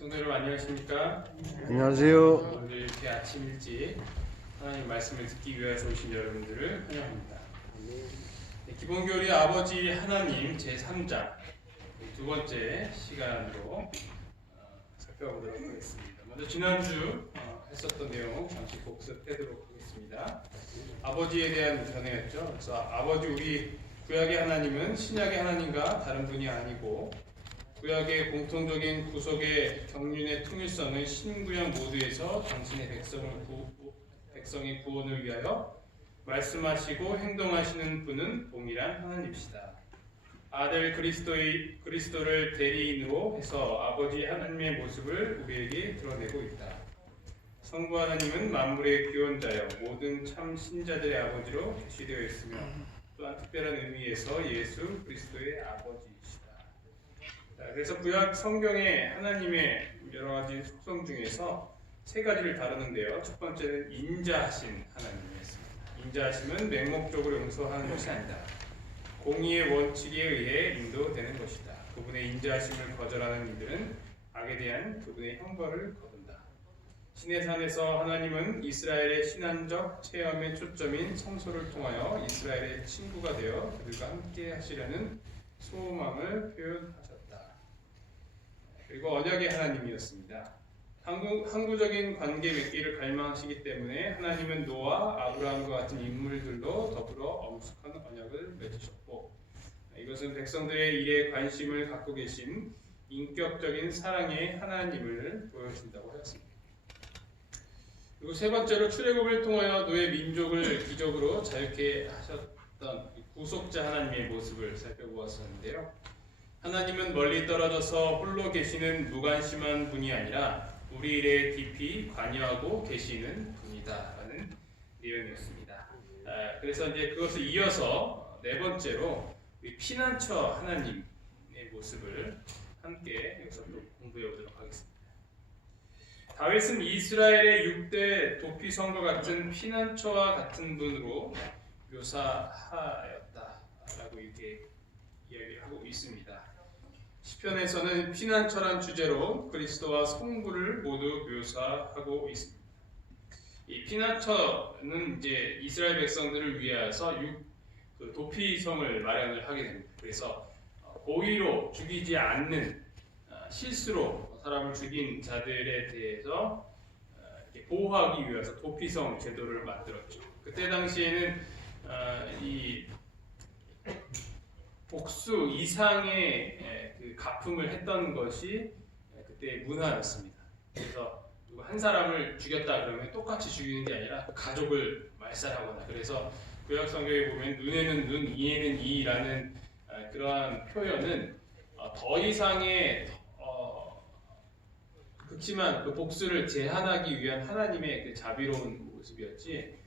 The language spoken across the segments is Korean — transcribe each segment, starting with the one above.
성도 여러분 안녕하십니까? 안녕하세요. 오늘 이렇게 아침 일찍 하나님 말씀을 듣기 위해서 오신 여러분들을 환영합니다. 기본교리 아버지 하나님 제3장 두 번째 시간으로 살펴보도록 하겠습니다. 먼저 지난주 했었던 내용 잠시 복습하도록 하겠습니다. 아버지에 대한 전해였죠. 그래서 아버지 우리 구약의 하나님은 신약의 하나님과 다른 분이 아니고 구약의 공통적인 구속의 경륜의 통일성은 신구약 모두에서 당신의 백성의 구원을 위하여 말씀하시고 행동하시는 분은 동일한 하나님이시다. 아들 그리스도를 대리인으로 해서 아버지 하나님의 모습을 우리에게 드러내고 있다. 성부 하나님은 만물의 기원자여 모든 참 신자들의 아버지로 계시되어 있으며 또한 특별한 의미에서 예수 그리스도의 아버지이시다. 그래서 구약 성경에 하나님의 여러 가지 속성 중에서 세 가지를 다루는데요. 첫 번째는 인자하신 하나님이었습니다. 인자하심은 맹목적으로 용서하는 것이 아니다. 공의의 원칙에 의해 인도되는 것이다. 그분의 인자하심을 거절하는 이들은 악에 대한 그분의 형벌을 거둔다. 신의 산에서 하나님은 이스라엘의 신앙적 체험의 초점인 성소를 통하여 이스라엘의 친구가 되어 그들과 함께 하시려는 소망을 표현하셨다. 그리고 언약의 하나님이었습니다. 항구적인 관계 맺기를 갈망하시기 때문에 하나님은 노아, 아브라함과 같은 인물들로 더불어 엄숙한 언약을 맺으셨고, 이것은 백성들의 일에 관심을 갖고 계신 인격적인 사랑의 하나님을 보여준다고 하였습니다. 그리고 세 번째로 출애굽을 통하여 노예 민족을 기적으로 자유케 하셨던 구속자 하나님의 모습을 살펴보았었는데요. 하나님은 멀리 떨어져서 홀로 계시는 무관심한 분이 아니라 우리 일에 깊이 관여하고 계시는 분이다라는 내용이었습니다. 그래서 이제 그것을 이어서 네 번째로 우리 피난처 하나님의 모습을 함께 여기서 또 공부해 보도록 하겠습니다. 다윗은 이스라엘의 6대 도피 성과 같은 피난처와 같은 분으로 묘사하였다라고 이렇게 이야기하고 있습니다. 시편에서는 피난처란 주제로 그리스도와 성부를 모두 묘사하고 있습니다. 이 피난처는 이제 이스라엘 백성들을 위하여서 도피성을 마련을 하게 됩니다. 그래서 고의로 죽이지 않는 실수로 사람을 죽인 자들에 대해서 보호하기 위해서 도피성 제도를 만들었죠. 그때 당시에는 이 복수 이상의 그 가품을 했던 것이 그때 문화였습니다. 그래서 한 사람을 죽였다 그러면 똑같이 죽이는 게 아니라 가족을 말살하거나, 그래서 구약 성경에 보면 눈에는 눈, 이에는 이라는 그러한 표현은 더 이상의 그렇지만 그 복수를 제한하기 위한 하나님의 그 자비로운 모습이었지,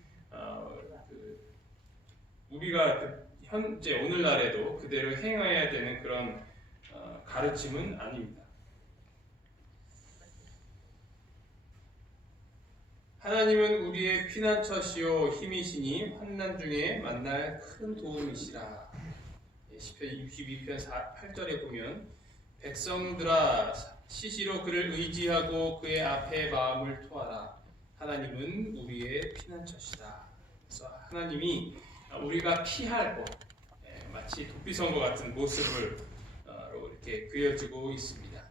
우리가 현재 오늘날에도 그대로 행해야 되는 그런 가르침은 아닙니다. 하나님은 우리의 피난처시요 힘이시니 환난 중에 만날 큰 도움이시라. 시편 62편 8절에 보면 백성들아 시시로 그를 의지하고 그의 앞에 마음을 토하라. 하나님은 우리의 피난처시다. 그래서 하나님이 우리가 피할 곳, 마치 도피성과 같은 모습으로 이렇게 그려지고 있습니다.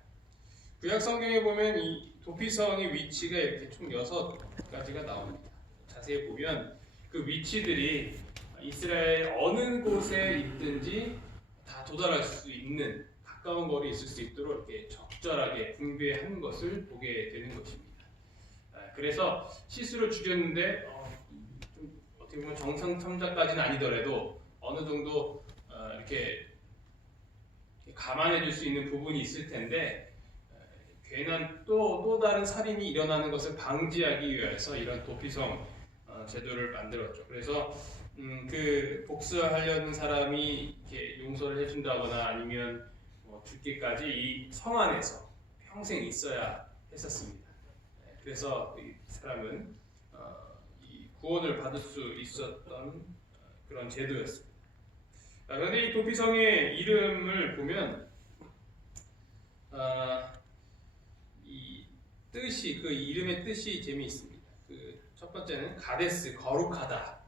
구약 성경에 보면 이 도피성의 위치가 이렇게 총 6가지가 나옵니다. 자세히 보면 그 위치들이 이스라엘 어느 곳에 있든지 다 도달할 수 있는 가까운 거리에 있을 수 있도록 이렇게 적절하게 분배한 것을 보게 되는 것입니다. 그래서 실수로 죽였는데 좀 어떻게 보면 정상첨자까지는 아니더라도 어느 정도 이렇게 감안해 줄 수 있는 부분이 있을 텐데, 괜한 또 다른 살인이 일어나는 것을 방지하기 위해서 이런 도피성 제도를 만들었죠. 그래서 그 복수하려는 사람이 이렇게 용서를 해준다거나 아니면 죽기까지 이 성 안에서 평생 있어야 했었습니다. 그래서 이 사람은 이 구원을 받을 수 있었던 그런 제도였습니다. 그런데 이 도피성의 이름을 보면 이 뜻이 그 이름의 뜻이 재미있습니다. 그 첫 번째는 가데스 거룩하다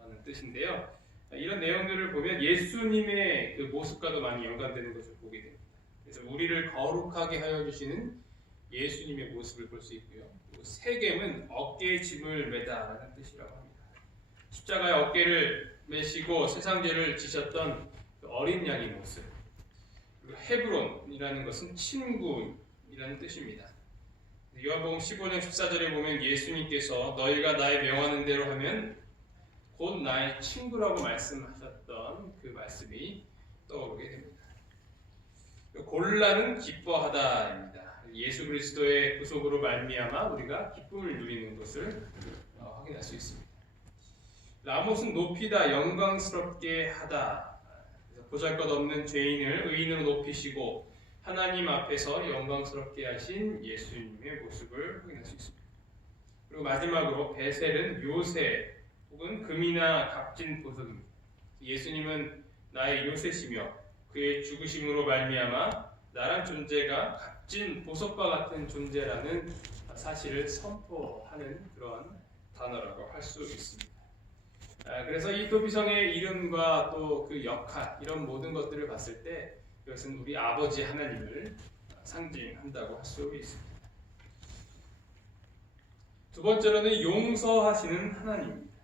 라는 뜻인데요. 이런 내용들을 보면 예수님의 그 모습과도 많이 연관되는 것을 보게 됩니다. 그래서 우리를 거룩하게 하여 주시는 예수님의 모습을 볼 수 있고요. 그리고 세겜은 어깨에 짐을 매다라는 뜻이라고 합니다. 십자가에 어깨를 메시고 세상 죄를 지셨던 그 어린 양의 모습. 그리고 헤브론이라는 것은 친구이라는 뜻입니다. 요한복음 15장 14절에 보면 예수님께서 너희가 나의 명하는 대로 하면 곧 나의 친구라고 말씀하셨던 그 말씀이 떠오르게 됩니다. 골라는 기뻐하다입니다. 예수 그리스도의 구속으로 말미암아 우리가 기쁨을 누리는 것을 확인할 수 있습니다. 라못은 높이다, 영광스럽게 하다. 보잘것없는 죄인을 의인으로 높이시고 하나님 앞에서 영광스럽게 하신 예수님의 모습을 확인할 수 있습니다. 그리고 마지막으로 베셀은 요새 혹은 금이나 값진 보석입니다. 예수님은 나의 요새시며 그의 죽으심으로 말미암아 나란 존재가 값진 보석과 같은 존재라는 사실을 선포하는 그런 단어라고 할 수 있습니다. 그래서 이 도피성의 이름과 또 그 역할 이런 모든 것들을 봤을 때 이것은 우리 아버지 하나님을 상징한다고 할 수 있습니다. 두 번째로는 용서하시는 하나님입니다.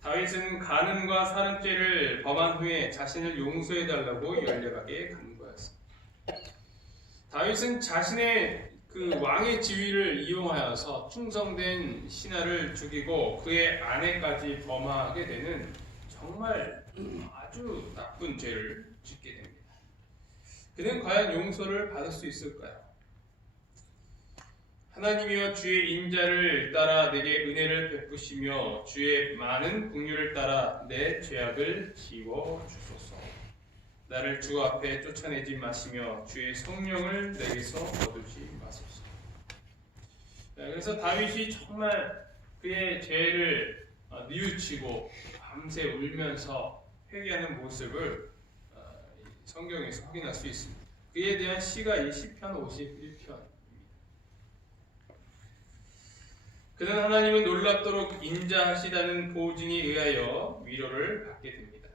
다윗은 간음과 살인죄를 범한 후에 자신을 용서해달라고 열렬하게 간구하였습니다. 다윗은 자신의 그 왕의 지위를 이용하여서 충성된 신하를 죽이고 그의 아내까지 범하게 되는 정말 아주 나쁜 죄를 짓게 됩니다. 그는 과연 용서를 받을 수 있을까요? 하나님이여 주의 인자를 따라 내게 은혜를 베푸시며 주의 많은 긍휼을 따라 내 죄악을 지워 주소서. 나를 주 앞에 쫓아내지 마시며 주의 성령을 내게서 거두지 마소서. 그래서 다윗이 정말 그의 죄를 뉘우치고 밤새 울면서 회개하는 모습을 성경에서 확인할 수 있습니다. 그에 대한 시가 이 시편 51편입니다. 그는 하나님은 놀랍도록 인자하시다는 보증에 의하여 위로를 받게 됩니다.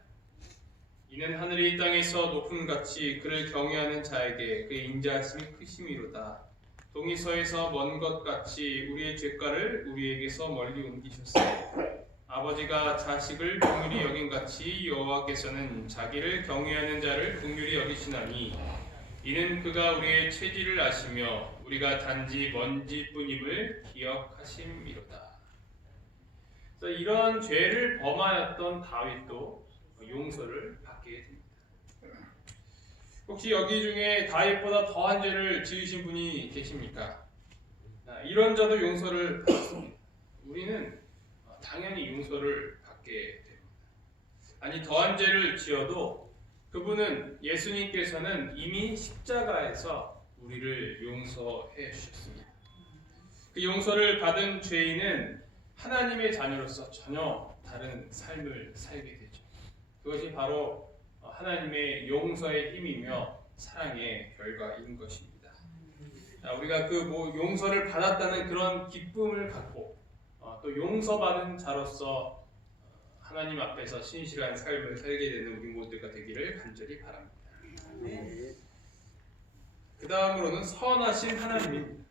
이는 하늘이 땅에서 높음 같이 그를 경외하는 자에게 그의 인자하심이 크심이로다. 동이서에서 먼 것 같이 우리의 죄가를 우리에게서 멀리 옮기셨으니 아버지가 자식을 긍휼히 여긴같이 여호와께서는 자기를 경외하는 자를 긍휼히 여기시나니 이는 그가 우리의 체질을 아시며 우리가 단지 먼지뿐임을 기억하심이로다. 그래서 이러한 죄를 범하였던 다윗도 용서를 받게 됩니다. 혹시 여기 중에 다윗보다 더한 죄를 지으신 분이 계십니까? 이런 자도 용서를 받습니다. 우리는 당연히 용서를 받게 됩니다. 아니 더한 죄를 지어도 그분은 예수님께서는 이미 십자가에서 우리를 용서해 주셨습니다. 그 용서를 받은 죄인은 하나님의 자녀로서 전혀 다른 삶을 살게 되죠. 그것이 바로 하나님의 용서의 힘이며 사랑의 결과인 것입니다. 우리가 그 용서를 받았다는 그런 기쁨을 갖고 또 용서받은 자로서 하나님 앞에서 신실한 삶을 살게 되는 우리 모두가 되기를 간절히 바랍니다. 그 다음으로는 선하신 하나님입니다.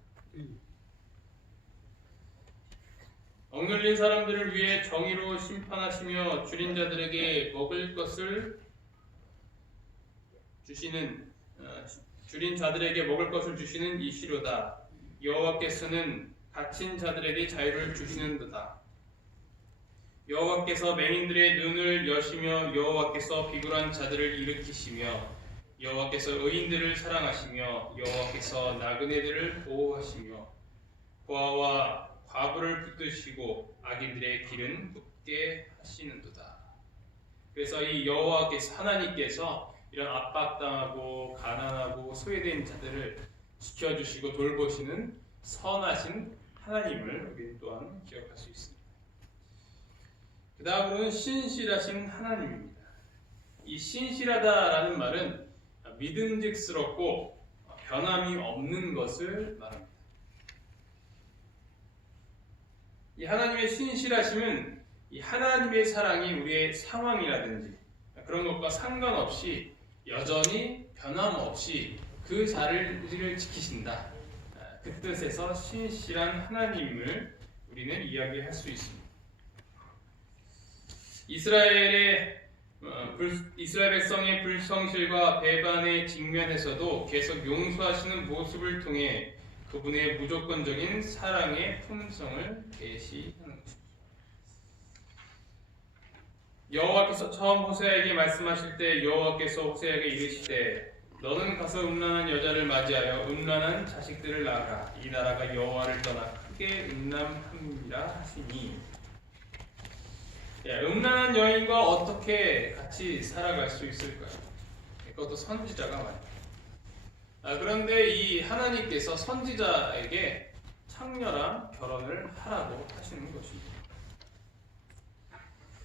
억눌린 사람들을 위해 정의로 심판하시며 줄인 자들에게 먹을 것을 주시는 줄인 자들에게 먹을 것을 주시는 이시로다. 여호와께서는 갇힌 자들에게 자유를 주시는도다. 여호와께서 맹인들의 눈을 여시며 여호와께서 비굴한 자들을 일으키시며 여호와께서 의인들을 사랑하시며 여호와께서 나그네들을 보호하시며 고아와 과부를 붙드시고 악인들의 길은 굽게 하시는도다. 그래서 이 여호와께서 하나님께서 이런 압박당하고 가난하고 소외된 자들을 지켜주시고 돌보시는 선하신 하나님을 우리 또한 기억할 수 있습니다. 그 다음으로는 신실하신 하나님입니다. 이 신실하다라는 말은 믿음직스럽고 변함이 없는 것을 말합니다. 이 하나님의 신실하심은 이 하나님의 사랑이 우리의 상황이라든지 그런 것과 상관없이 여전히 변함없이 그 자리를 지키신다. 그 뜻에서 신실한 하나님을 우리는 이야기할 수 있습니다. 이스라엘 백성의 불성실과 배반에 직면해서도 계속 용서하시는 모습을 통해 그분의 무조건적인 사랑의 품성을 계시하는 것입니다. 여호와께서 처음 호세아에게 말씀하실 때 여호와께서 호세아에게 이르시되 너는 가서 음란한 여자를 맞이하여 음란한 자식들을 낳아라. 이 나라가 여호와를 떠나 크게 음란함이라 하시니. 음란한 여인과 어떻게 같이 살아갈 수 있을까요? 그것도 선지자가 말입니다. 그런데 이 하나님께서 선지자에게 창렬한 결혼을 하라고 하시는 것입니다.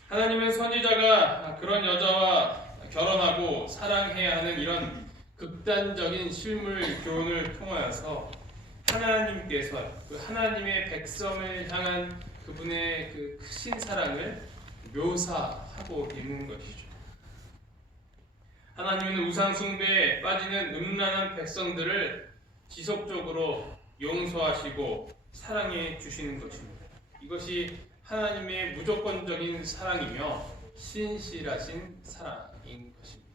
하나님은 선지자가 그런 여자와 결혼하고 사랑해야 하는 이런 극단적인 실물 교훈을 통하여서 하나님께서 그 하나님의 백성을 향한 그분의 그 크신 사랑을 묘사하고 있는 것이죠. 하나님은 우상 숭배에 빠지는 음란한 백성들을 지속적으로 용서하시고 사랑해 주시는 것입니다. 이것이 하나님의 무조건적인 사랑이며 신실하신 사랑인 것입니다.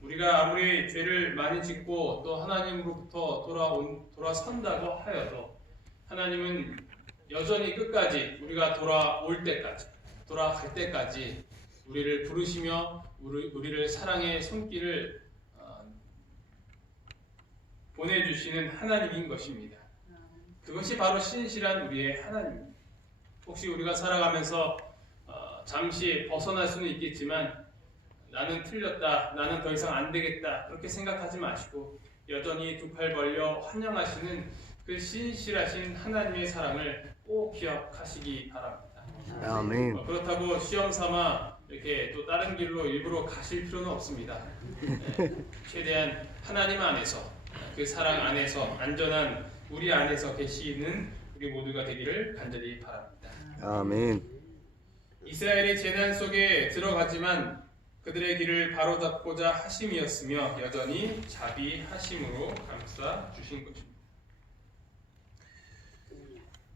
우리가 아무리 죄를 많이 짓고 또 하나님으로부터 돌아선다고 하여도 하나님은 여전히 끝까지 우리가 돌아갈 때까지 우리를 부르시며 우리를 사랑의 손길을 보내주시는 하나님인 것입니다. 그것이 바로 신실한 우리의 하나님입니다. 혹시 우리가 살아가면서 잠시 벗어날 수는 있겠지만 나는 틀렸다, 나는 더 이상 안 되겠다 그렇게 생각하지 마시고 여전히 두 팔 벌려 환영하시는 그 신실하신 하나님의 사랑을 꼭 기억하시기 바랍니다. 아멘. 그렇다고 시험 삼아 이렇게 또 다른 길로 일부러 가실 필요는 없습니다. 최대한 하나님 안에서 그 사랑 안에서 안전한 우리 안에서 계시는 우리 모두가 되기를 간절히 바랍니다. 아멘. 이스라엘이 재난 속에 들어가지만 그들의 길을 바로잡고자 하심이었으며 여전히 자비하심으로 감싸 주신 것입니다.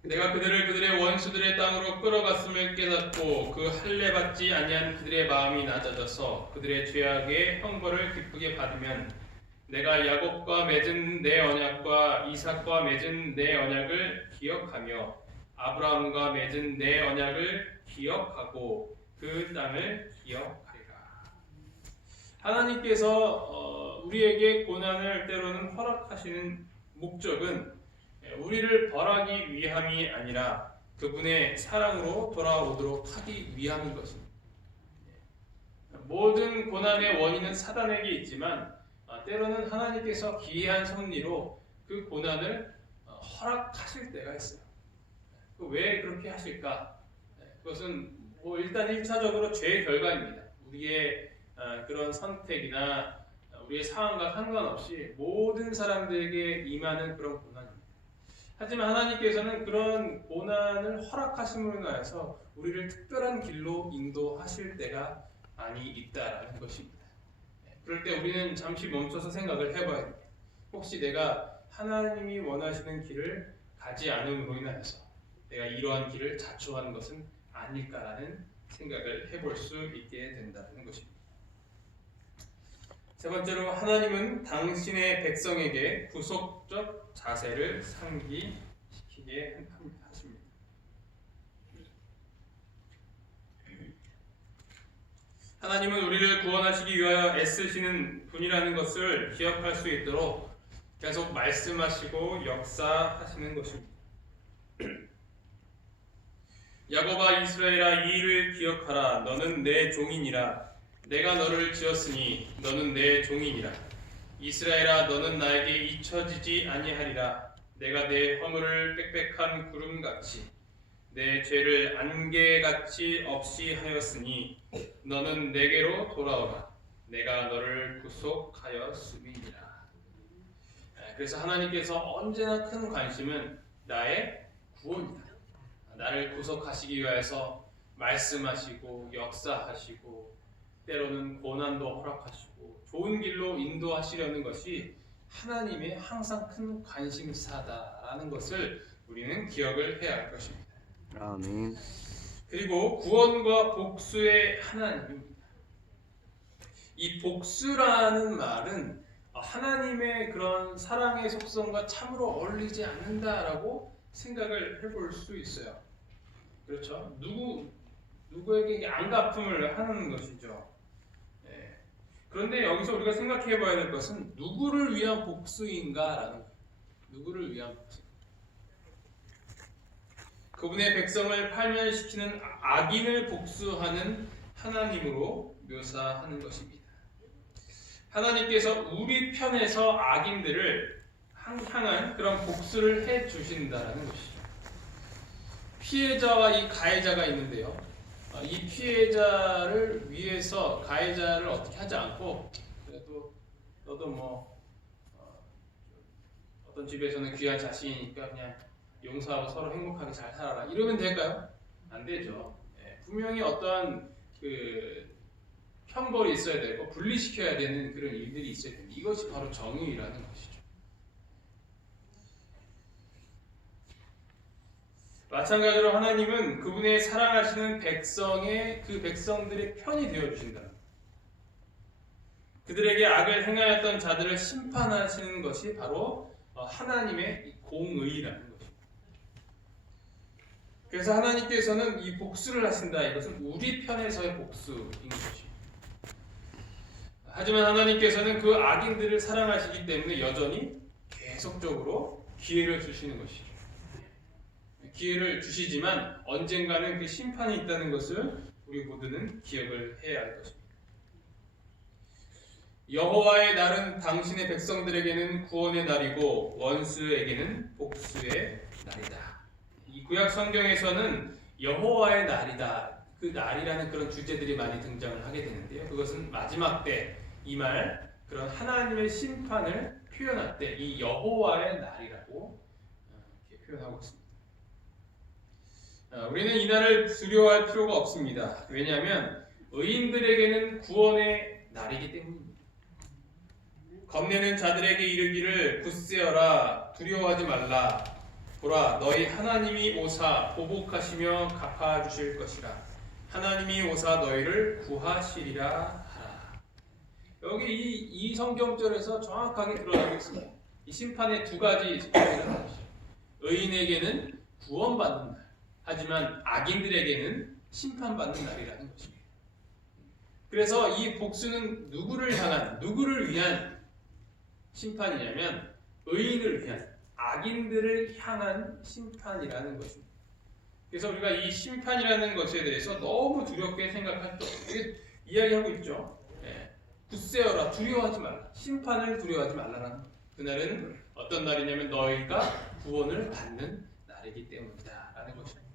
내가 그들의 원수들의 땅으로 끌어갔음을 깨닫고 그 할례 받지 아니한 그들의 마음이 낮아져서 그들의 죄악의 형벌을 기쁘게 받으면 내가 야곱과 맺은 내 언약과 이삭과 맺은 내 언약을 기억하며 아브라함과 맺은 내 언약을 기억하고 그 땅을 기억하리라. 하나님께서 우리에게 고난을 때로는 허락하시는 목적은 우리를 벌하기 위함이 아니라 그분의 사랑으로 돌아오도록 하기 위함인 것입니다. 모든 고난의 원인은 사단에게 있지만 때로는 하나님께서 기이한 섭리로 그 고난을 허락하실 때가 있어요. 왜 그렇게 하실까? 그것은 일단 1차적으로 죄의 결과입니다. 우리의 그런 선택이나 우리의 상황과 상관없이 모든 사람들에게 임하는 그런 고난입니다. 하지만 하나님께서는 그런 고난을 허락하심으로 인하여서 우리를 특별한 길로 인도하실 때가 많이 있다라는 것입니다. 그럴 때 우리는 잠시 멈춰서 생각을 해봐야 됩니다. 혹시 내가 하나님이 원하시는 길을 가지 않음으로 인하여서 내가 이러한 길을 자초하는 것은 아닐까라는 생각을 해볼 수 있게 된다는 것입니다. 세 번째로 하나님은 당신의 백성에게 구속적 자세를 상기시키게 하십니다. 하나님은 우리를 구원하시기 위하여 애쓰시는 분이라는 것을 기억할 수 있도록 계속 말씀하시고 역사하시는 것입니다. 야곱아 이스라엘아 이 일을 기억하라. 너는 내 종이니라. 내가 너를 지었으니 너는 내 종이니라. 이스라엘아 너는 나에게 잊혀지지 아니하리라. 내가 내 허물을 빽빽한 구름같이 내 죄를 안개같이 없이 하였으니 너는 내게로 돌아오라. 내가 너를 구속하였음이니라. 그래서 하나님께서 언제나 큰 관심은 나의 구원이다. 나를 구속하시기 위해서 말씀하시고 역사하시고 때로는 고난도 허락하시고 좋은 길로 인도하시려는 것이 하나님의 항상 큰 관심사다라는 것을 우리는 기억을 해야 할 것입니다. 아멘. 그리고 구원과 복수의 하나님입니다. 이 복수라는 말은 하나님의 그런 사랑의 속성과 참으로 어울리지 않는다라고 생각을 해볼 수 있어요. 그렇죠? 누구에게 안갚음을 하는 것이죠. 네. 그런데 여기서 우리가 생각해 봐야 될 것은 누구를 위한 복수인가라는 거예요. 누구를 위한 복수. 그분의 백성을 파멸시키는 악인을 복수하는 하나님으로 묘사하는 것입니다. 하나님께서 우리 편에서 악인들을 향한 그런 복수를 해 주신다라는 것이죠. 피해자와 이 가해자가 있는데요. 이 피해자를 위해서 가해자를 어떻게 하지 않고 그래도 너도 뭐 어떤 집에서는 귀한 자식이니까 그냥 용서하고 서로 행복하게 잘 살아라 이러면 될까요? 안 되죠. 분명히 어떠한 그 형벌이 있어야 되고 분리시켜야 되는 그런 일들이 있어야 됩니다. 이것이 바로 정의라는 것이죠. 마찬가지로 하나님은 그분의 사랑하시는 백성의 그 백성들의 편이 되어 주신다. 그들에게 악을 행하였던 자들을 심판하시는 것이 바로 하나님의 공의라는 것입니다. 그래서 하나님께서는 이 복수를 하신다. 이것은 우리 편에서의 복수인 것입니다. 하지만 하나님께서는 그 악인들을 사랑하시기 때문에 여전히 계속적으로 기회를 주시는 것이죠. 기회를 주시지만 언젠가는 그 심판이 있다는 것을 우리 모두는 기억을 해야 할 것입니다. 여호와의 날은 당신의 백성들에게는 구원의 날이고 원수에게는 복수의 날이다. 이 구약 성경에서는 여호와의 날이다. 그 날이라는 그런 주제들이 많이 등장을 하게 되는데요. 그것은 마지막 때 이 말 그런 하나님의 심판을 표현할 때 이 여호와의 날이라고 이렇게 표현하고 있습니다. 우리는 이 날을 두려워할 필요가 없습니다. 왜냐하면 의인들에게는 구원의 날이기 때문입니다. 겁내는 자들에게 이르기를 굳세어라 두려워하지 말라 보라 너희 하나님이 오사 보복하시며 갚아주실 것이라 하나님이 오사 너희를 구하시리라 하라. 여기 이 성경절에서 정확하게 드러나고 있습니다. 이 심판의 두 가지 일어나는 것이죠. 의인에게는 구원받는 날, 하지만 악인들에게는 심판받는 날이라는 것입니다. 그래서 이 복수는 누구를 위한 심판이냐면 의인을 위한, 악인들을 향한 심판이라는 것입니다. 그래서 우리가 이 심판이라는 것에 대해서 너무 두렵게 생각할 때 이게 이야기하고 있죠. 굳세어라 두려워하지 말라. 심판을 두려워하지 말라라는 그날은 어떤 날이냐면 너희가 구원을 받는 날이기 때문이다 라는 것입니다.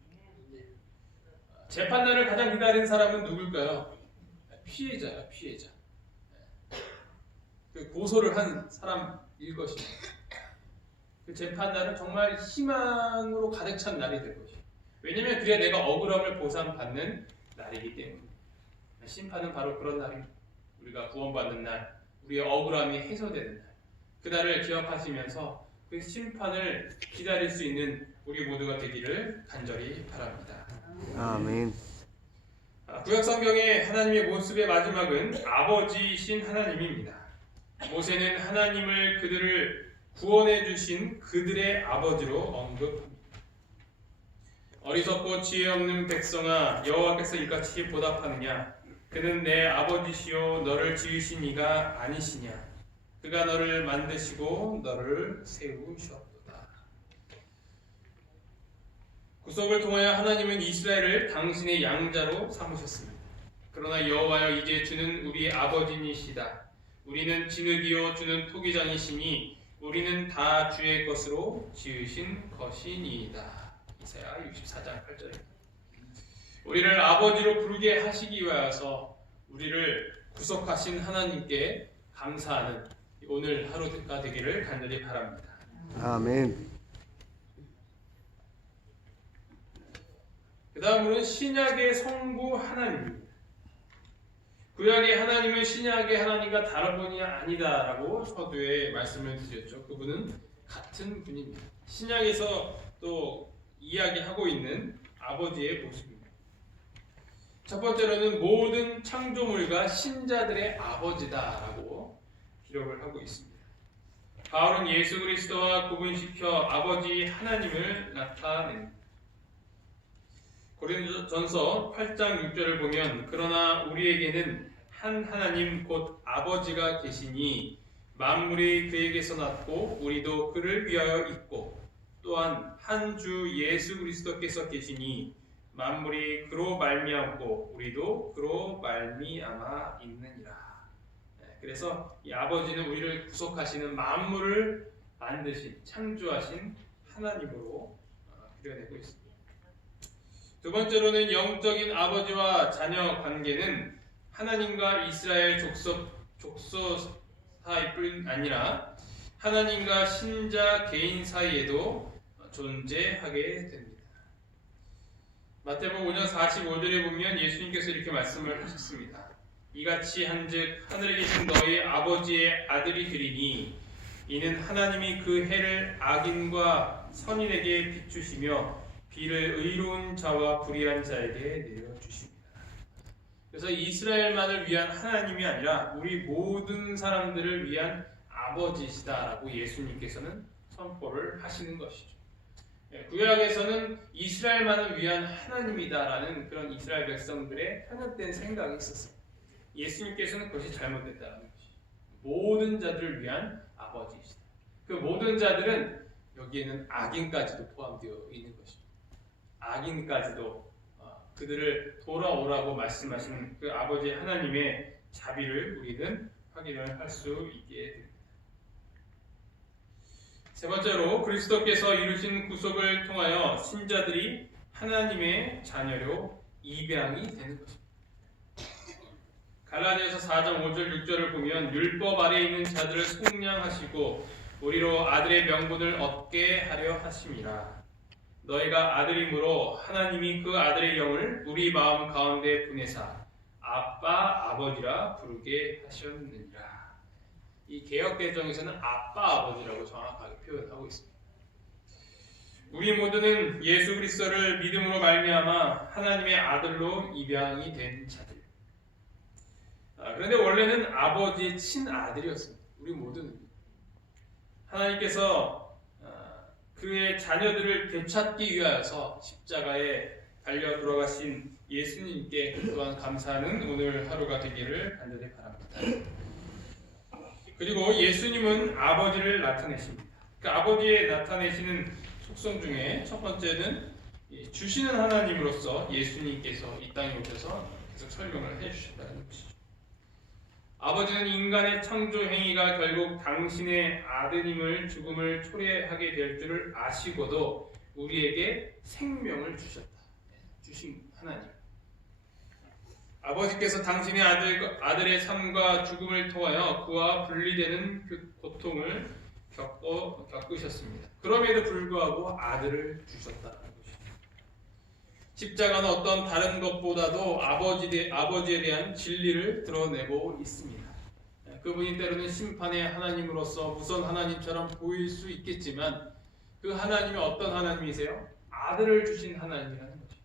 재판날을 가장 기다리는 사람은 누굴까요? 피해자야. 피해자. 그 고소를 한 사람일 것입니다. 그 재판날은 정말 희망으로 가득 찬 날이 될 것이에요. 왜냐하면 그래야 내가 억울함을 보상받는 날이기 때문입니다. 심판은 바로 그런 날입니다. 우리가 구원받는 날, 우리의 억울함이 해소되는 날, 그 날을 기억하시면서 그 심판을 기다릴 수 있는 우리 모두가 되기를 간절히 바랍니다. 아멘. 구약 성경의 하나님의 모습의 마지막은 아버지이신 하나님입니다. 모세는 하나님을 그들을 구원해 주신 그들의 아버지로 언급합니다. 어리석고 지혜 없는 백성아 여호와께서 이같이 보답하느냐 그는 내 아버지시요 너를 지으신 이가 아니시냐 그가 너를 만드시고 너를 세우셨도다. 구속을 통하여 하나님은 이스라엘을 당신의 양자로 삼으셨습니다. 그러나 여호와여 이제 주는 우리 아버지니시다. 우리는 진흙이요 주는 토기장이시니 우리는 다 주의 것으로 지으신 것이니이다. 이사야 64장 8절입니다. 우리를 아버지로 부르게 하시기 위하여서 우리를 구속하신 하나님께 감사하는 오늘 하루가 되기를 간절히 바랍니다. 아멘. 그 다음으로는 신약의 성부 하나님입니다. 구약의 하나님은 신약의 하나님과 다른 분이 아니다라고 서두에 말씀을 드렸죠. 그분은 같은 분입니다. 신약에서 또 이야기하고 있는 아버지의 모습입니다. 첫 번째로는 모든 창조물과 신자들의 아버지다라고 기록을 하고 있습니다. 바울은 예수 그리스도와 구분시켜 아버지 하나님을 나타냅니다. 고린도전서 8장 6절을 보면 그러나 우리에게는 한 하나님 곧 아버지가 계시니 만물이 그에게서 났고 우리도 그를 위하여 있고 또한 한 주 예수 그리스도께서 계시니 만물이 그로 말미암고 우리도 그로 말미암아 있느니라. 그래서 이 아버지는 우리를 구속하시는 만물을 만드신 창조하신 하나님으로 그려내고 있습니다. 두 번째로는 영적인 아버지와 자녀 관계는 하나님과 이스라엘 족속 사이뿐 아니라 하나님과 신자 개인 사이에도 존재하게 됩니다. 마태복음 5장 45절에 보면 예수님께서 이렇게 말씀을 하셨습니다. 이같이 한즉 하늘에 계신 너희 아버지의 아들이 되리니 이는 하나님이 그 해를 악인과 선인에게 비추시며 비를 의로운 자와 불의한 자에게 내려주십니다. 그래서 이스라엘만을 위한 하나님이 아니라 우리 모든 사람들을 위한 아버지시다라고 예수님께서는 선포를 하시는 것이죠. 구약에서는 이스라엘만을 위한 하나님이다라는 그런 이스라엘 백성들의 편협된 생각이 있었어요. 예수님께서는 그것이 잘못됐다는 것이죠. 모든 자들을 위한 아버지이시다. 그 모든 자들은 여기에는 악인까지도 포함되어 있는 것이죠. 악인까지도 그들을 돌아오라고 말씀하신 그 아버지 하나님의 자비를 우리는 확인을 할 수 있게 됩니다. 세 번째로 그리스도께서 이루신 구속을 통하여 신자들이 하나님의 자녀로 입양이 되는 것입니다. 갈라디아서 4장 5절 6절을 보면 율법 아래 있는 자들을 속량하시고 우리로 아들의 명분을 얻게 하려 하심이라. 너희가 아들이므로 하나님이 그 아들의 영을 우리 마음 가운데 보내사 아빠 아버지라 부르게 하셨느니라. 이 개역개정에서는 아빠 아버지라고 정확하게 표현하고 있습니다. 우리 모두는 예수 그리스도를 믿음으로 말미암아 하나님의 아들로 입양이 된 자들. 그런데 원래는 아버지의 친아들이었습니다. 우리 모두는 하나님께서 그의 자녀들을 되찾기 위하여서 십자가에 달려 돌아가신 예수님께 또한 감사하는 오늘 하루가 되기를 간절히 바랍니다. 그리고 예수님은 아버지를 나타내십니다. 그 아버지의 나타내시는 속성 중에 첫 번째는 주시는 하나님으로서 예수님께서 이 땅에 오셔서 계속 설명을 해주셨다는 것이죠. 아버지는 인간의 창조 행위가 결국 당신의 아드님을 죽음을 초래하게 될 줄을 아시고도 우리에게 생명을 주신 하나님. 아버지께서 당신의 아들의 삶과 죽음을 통하여 그와 분리되는 그 고통을 겪으셨습니다. 그럼에도 불구하고 아들을 주셨다는 것입니다. 십자가는 어떤 다른 것보다도 아버지에 대한 진리를 드러내고 있습니다. 그분이 때로는 심판의 하나님으로서 무서운 하나님처럼 보일 수 있겠지만 그 하나님이 어떤 하나님이세요? 아들을 주신 하나님이라는 것이죠.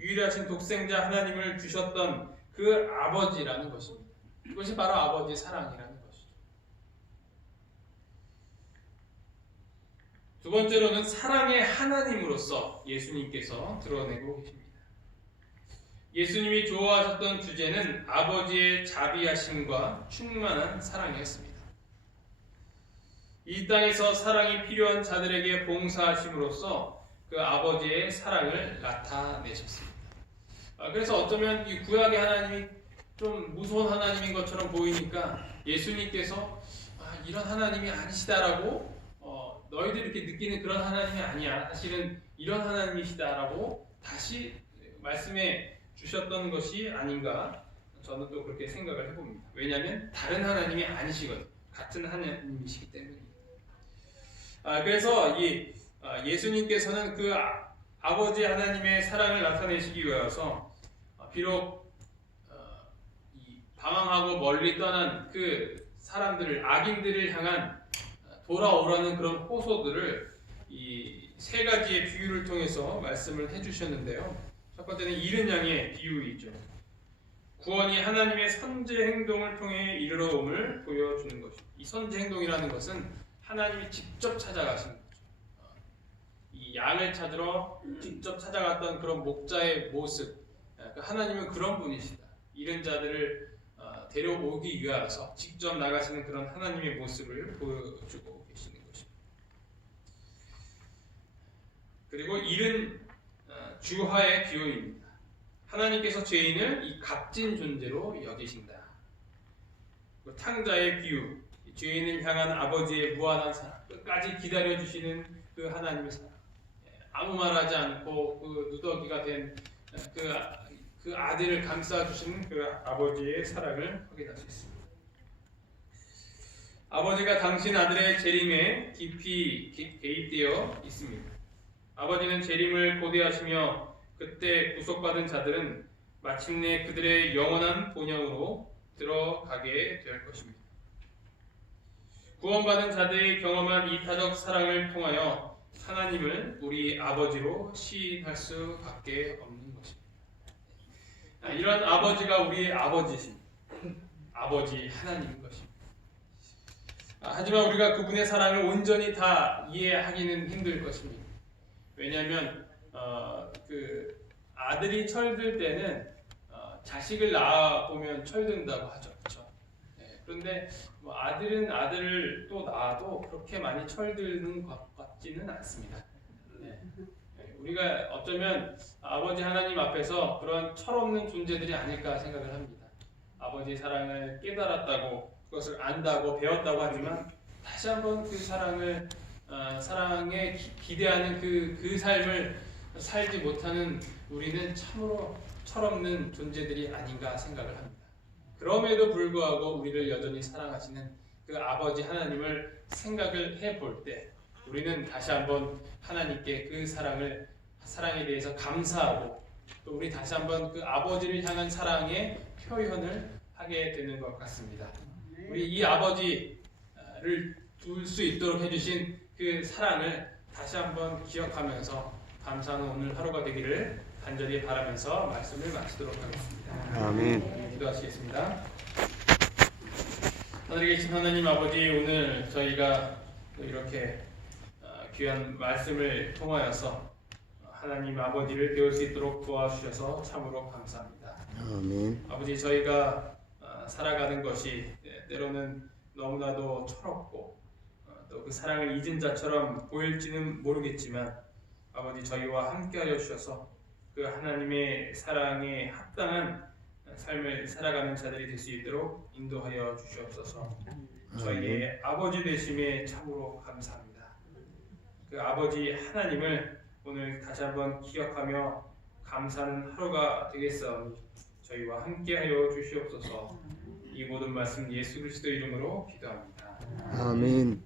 유일하신 독생자 하나님을 주셨던 그 아버지라는 것입니다. 그것이 바로 아버지의 사랑이라는 것이죠. 두 번째로는 사랑의 하나님으로서 예수님께서 드러내고 계십니다. 예수님이 좋아하셨던 주제는 아버지의 자비하심과 충만한 사랑이었습니다. 이 땅에서 사랑이 필요한 자들에게 봉사하심으로써 그 아버지의 사랑을 나타내셨습니다. 그래서 어쩌면 이 구약의 하나님이 좀 무서운 하나님인 것처럼 보이니까 예수님께서 이런 하나님이 아니시다라고 너희들이 이렇게 느끼는 그런 하나님이 아니야. 사실은 이런 하나님이시다라고 다시 말씀해 주셨던 것이 아닌가 저는 또 그렇게 생각을 해봅니다. 왜냐하면 다른 하나님이 아니시거든요. 같은 하나님이시기 때문입니다. 그래서 이 예수님께서는 그 아버지 하나님의 사랑을 나타내시기 위하여서 비록 이 방황하고 멀리 떠난 그 사람들을 악인들을 향한 돌아오라는 그런 호소들을 이 세 가지의 비유를 통해서 말씀을 해주셨는데요. 첫 번째는 잃은 양의 비유이죠. 구원이 하나님의 선제 행동을 통해 이르러옴을 보여주는 것입니다. 이 선제 행동이라는 것은 하나님이 직접 찾아가신 거죠. 이 양을 찾으러 직접 찾아갔던 그런 목자의 모습, 하나님은 그런 분이시다. 잃은 자들을 데려오기 위하여서 직접 나가시는 그런 하나님의 모습을 보여주고 계시는 것입니다. 그리고 잃은 주화의 비유입니다. 하나님께서 죄인을 이 값진 존재로 여기신다. 탕자의 비유, 죄인을 향한 아버지의 무한한 사랑, 끝까지 기다려주시는 그 하나님의 사랑, 아무 말하지 않고 그 누더기가 된 그 아들을 감싸주시는 그 아버지의 사랑을 확인할 수 있습니다. 아버지가 당신 아들의 재림에 깊이 개입되어 있습니다. 아버지는 재림을 고대하시며 그때 구속받은 자들은 마침내 그들의 영원한 본향으로 들어가게 될 것입니다. 구원받은 자들이 경험한 이타적 사랑을 통하여 하나님을 우리 아버지로 시인할 수밖에 없는 것입니다. 이런 아버지가 우리의 아버지십니다. 아버지 하나님인 것입니다. 하지만 우리가 그분의 사랑을 온전히 다 이해하기는 힘들 것입니다. 왜냐하면 그 아들이 철들 때는 자식을 낳아 보면 철든다고 하죠, 그렇죠? 그런데 뭐 아들은 아들을 또 낳아도 그렇게 많이 철드는 것 같지는 않습니다. 우리가 어쩌면 아버지 하나님 앞에서 그런 철없는 존재들이 아닐까 생각을 합니다. 아버지 사랑을 깨달았다고, 그것을 안다고, 배웠다고 하지만 다시 한번 그 사랑에 기대하는 그 삶을 살지 못하는 우리는 참으로 철없는 존재들이 아닌가 생각을 합니다. 그럼에도 불구하고 우리를 여전히 사랑하시는 그 아버지 하나님을 생각을 해볼 때 우리는 다시 한번 하나님께 그 사랑에 대해서 감사하고 또 우리 다시 한번 그 아버지를 향한 사랑의 표현을 하게 되는 것 같습니다. 우리 이 아버지를 둘 수 있도록 해주신 그 사랑을 다시 한번 기억하면서 감사하는 오늘 하루가 되기를 간절히 바라면서 말씀을 마치도록 하겠습니다. 아멘. 기도하시겠습니다. 하늘에 계신 하나님 아버지, 오늘 저희가 또 이렇게 귀한 말씀을 통하여서 하나님 아버지를 배울 수 있도록 도와주셔서 참으로 감사합니다. 아멘. 아버지, 저희가 살아가는 것이 때로는 너무나도 철없고 또 그 사랑을 잊은 자처럼 보일지는 모르겠지만 아버지, 저희와 함께하여 주셔서 그 하나님의 사랑에 합당한 삶을 살아가는 자들이 될 수 있도록 인도하여 주시옵소서. 저희의 아버지 되심에 참으로 감사합니다. 그 아버지 하나님을 오늘 다시 한번 기억하며 감사하는 하루가 되겠사오니 저희와 함께하여 주시옵소서. 이 모든 말씀 예수 그리스도 이름으로 기도합니다. 아멘.